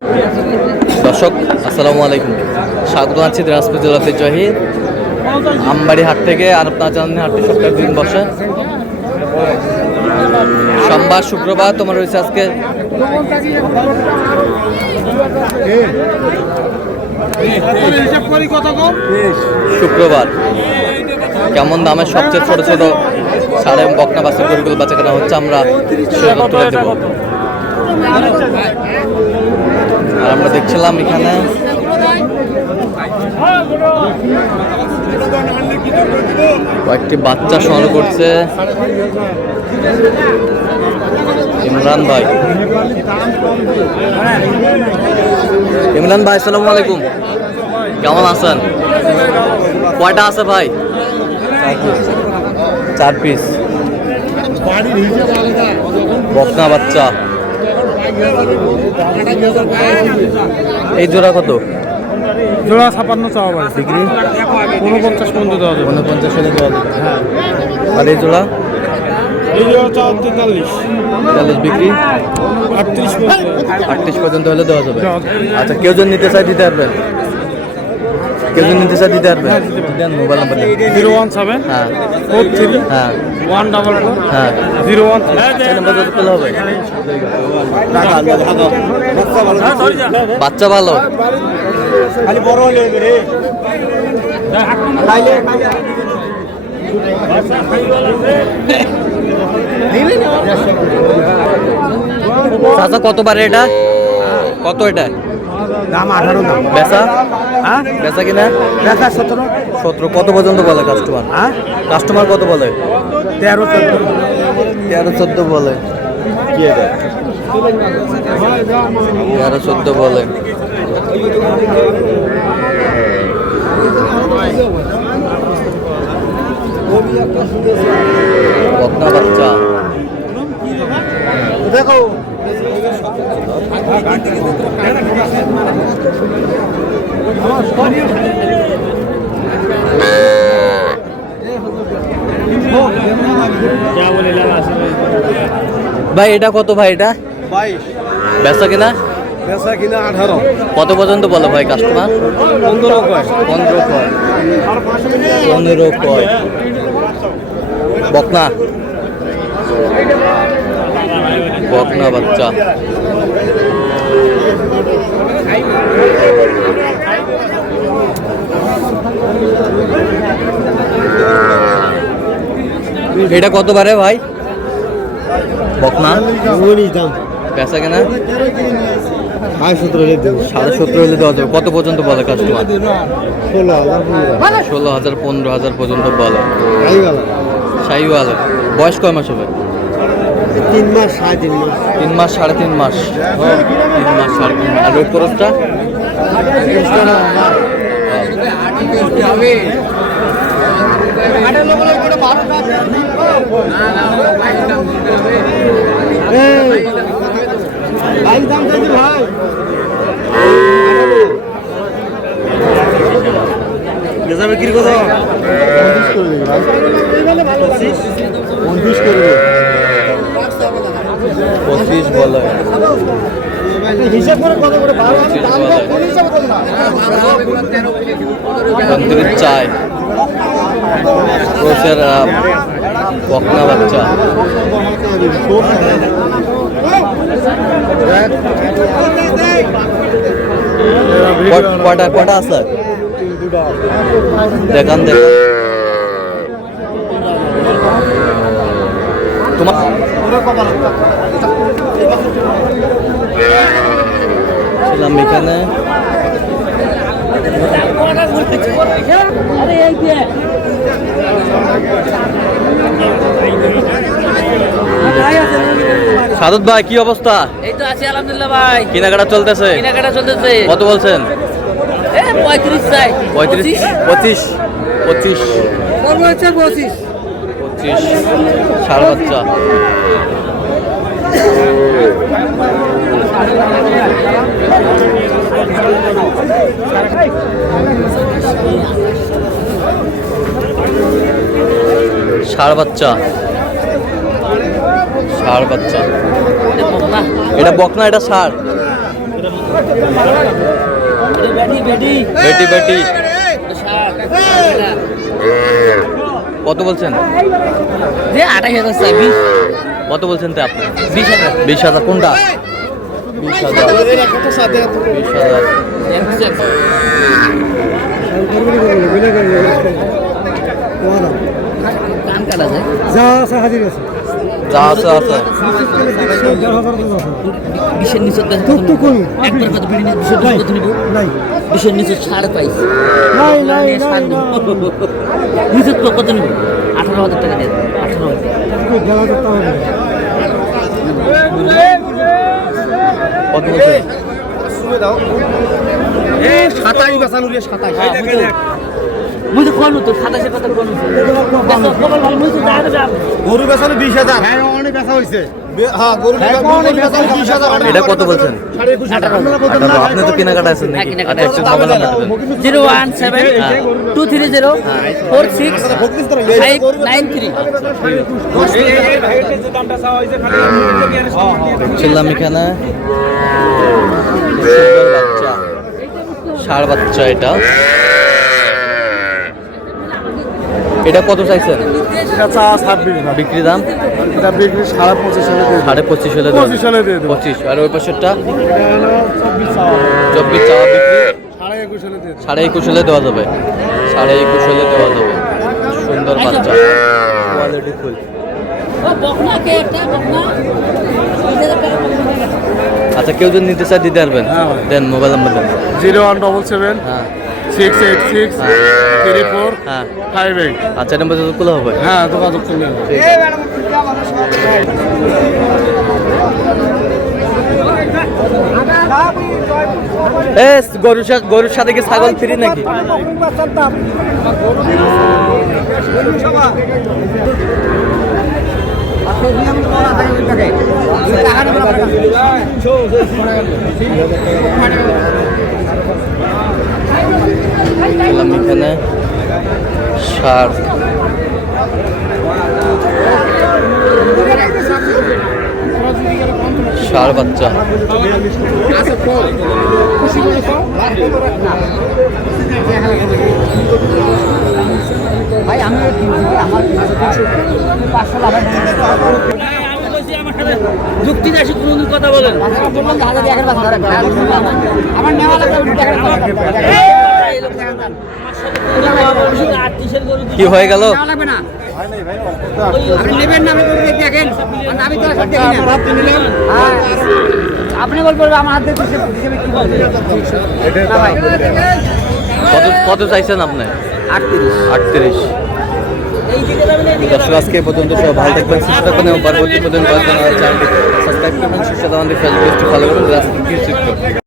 দর্শক আসসালামু আলাইকুম, স্বাগত আছি দিনাজপুর জেলা ঐতিহ্যবাহী আমবাড়ি হাট থেকে। আর আপনারা জানেন হাটটি সপ্তাহে দিন বসে, সোমবার শুক্রবার। তোমার রয়েছে আজকে শুক্রবার। কেমন দামের সবচেয়ে ছোট ছোট সাড়ে বকনা বাসের গরুগুলো বাচ্চা কেনা হচ্ছে, আমরা সেটা তুলে দেব। আর আমরা দেখছিলাম এখানে কয়েকটি বাচ্চা সংগ্রহ করছে ইমরান ভাই। ইমরান ভাই আসসালামু আলাইকুম, কেমন আছেন? কয়টা আছে ভাই? 4 পিস বকনা বাচ্চা। এই জোড়া কত? জোড়া 56 চাওয়া পারে, বিক্রি 49 পর্যন্ত দেওয়া যাবে। 49 হলে দেওয়া যাবে। হ্যাঁ। আর এই জোড়া? এই জোড়া চাওয়া 43 বিক্রি 38 পর্যন্ত হলে দেওয়া যাবে। আচ্ছা, কেউ যদি নিতে চায় দিতে পারবেন? কেউ যদি নিতে চায় দিতে পারবেন? মোবাইল নাম্বার 017 হ্যাঁ 43 হ্যাঁ 144 হ্যাঁ 01 এই নাম্বার যত পেলে হবে। বাচ্চা ভালো, খালি বড় হলে রে খাইলে চাচা কত পারে এটা? কত এটা দাম? 18 দাম। বেচা? হ্যাঁ বেচা কিনা? দেখা 17 17 কত পর্যন্ত বলে কাস্টমার? হ্যাঁ কাস্টমার কত বলে? 13 14 বলে। কি এটা? 13-14 বলে। বকনা বাচ্চা দেখো ভাই এটা কত ভাই? এটা 22 বেচা কিনা? বেচা কিনা 18 কত পর্যন্ত বলে ভাই কাস্টমার? 15 কয়। 15 কয়। 15 কয়। বকনা বকনা বাচ্চা। এটা কত বারে ভাই বকনা? দাম বেচা কেনা? 17 হলে দেওয়া যাবে। কত পর্যন্ত বলে কাস্টমার? 16,000 15,000 পর্যন্ত বলে। শাহিওয়াল বয়স কয় মাস হবে? 3 মাস 3.5 মাস। 3 মাস 3.5 মাস। 3 মাস 3.5 মাস। আর ওই খরচটা? বিক্রি কত? 25 করবে। 25 বলে। হিসাব করে কত করে? 25 চাই। ক্রোসের বকনা বাচ্চা। কটা আছে? দেখান তোমার ছিলাম এখানে। সাদত ভাই কি অবস্থা? এই তো আছি আলহামদুলিল্লাহ ভাই। কেনাকাটা চলতেছে? কেনাকাটা চলতেছে। কত বলছেন? 35 চাই। 25 ষাড় বাচ্চা। ষাড় বাচ্চা, ষাড় বাচ্চা। এটা বকনা, এটা ষাড়। বেটি বেটি কত বলছেন? যে 28,000 চাই 20 কত বলছেন তো আপনি? 20,000 20,000 কোনটা? 20,000 কান কাটা যায় যা আছে হাজির আছে যা আছে আছে। বিশের নিচে তো কম একবার কত বিড়ি নিয়ে বিশের কত নিব নাই বিশের নিচে 5.5 নাই নাই নাই নিচে তো কত নিব 18,000 টাকা দিয়ে 18,000 দেওয়া করতে হবে কত বলছেন? 27 বেচানো রে 27 মুই তো কোন তো 27 কথা কোন খবর ভালো মুই তো দাঁড়া যাব গরু বেচানো 20,000 হ্যাঁ অনেক বেচা হইছে হ্যাঁ গরু বেচানো 20,000 এটা কত বলছেন? 18,000 আপনি তো কেনাকাটা আছেন নাকি? আচ্ছা একটু মোবাইল নাম্বার দেবেন। 017-230-46-593 দেখছিলাম এখানে সুন্দর বাচ্চা, ষাঁড় বাচ্চা। এটা কত চাইছেন? এটা চা 26 বিক্রি দাম এটা বিক্রি 25,500 সাড়ে 25 হলে 25 হলে দিয়ে দেব 25। আর ওই পাশেরটা 24 চাওয়া 24 চাওয়া বিক্রি 21.5 হলে দিয়ে দেব 21.5 হলে দেওয়া যাবে। 21.5 হলে দেওয়া যাবে। সুন্দর বাচ্চা, কোয়ালিটি ফুল। ও বকনা কে একটা বকনা আচ্ছা কেউ যদি নিতে চায় দিতে পারবেন? হ্যাঁ ভাই। দেন মোবাইল নাম্বার দেন। 0177 হ্যাঁ 686 34 হ্যাঁ 58 আচ্ছা নাম্বার তো খোলা হবে। হ্যাঁ যোগাযোগ করলে গরুর সাথে কি ছাগল ফ্রি নাকি? এখানে ষাঁড়, ষাঁড় বাচ্চা। ভাই আমি আমার 500 লাভ যুক্তি আসে কোন কথা বলেন আমার নেওয়া কি হয়ে গেল? লাগবে না আপনি নেবেন না দেখেন আমি তো দেখি না আপনি বলবেন আমার হাত দিয়ে কত চাইছেন আপনি? 38। দর্শক আজকে এই পর্যন্ত সব ভালো থাকবেন, সুস্থ থাকবেন এবং পরবর্তী পর্যন্ত চ্যানেলটি সাবস্ক্রাইব করবেন, সুস্থ আমাদের ফেসবুক পেজটি ফলো করুন।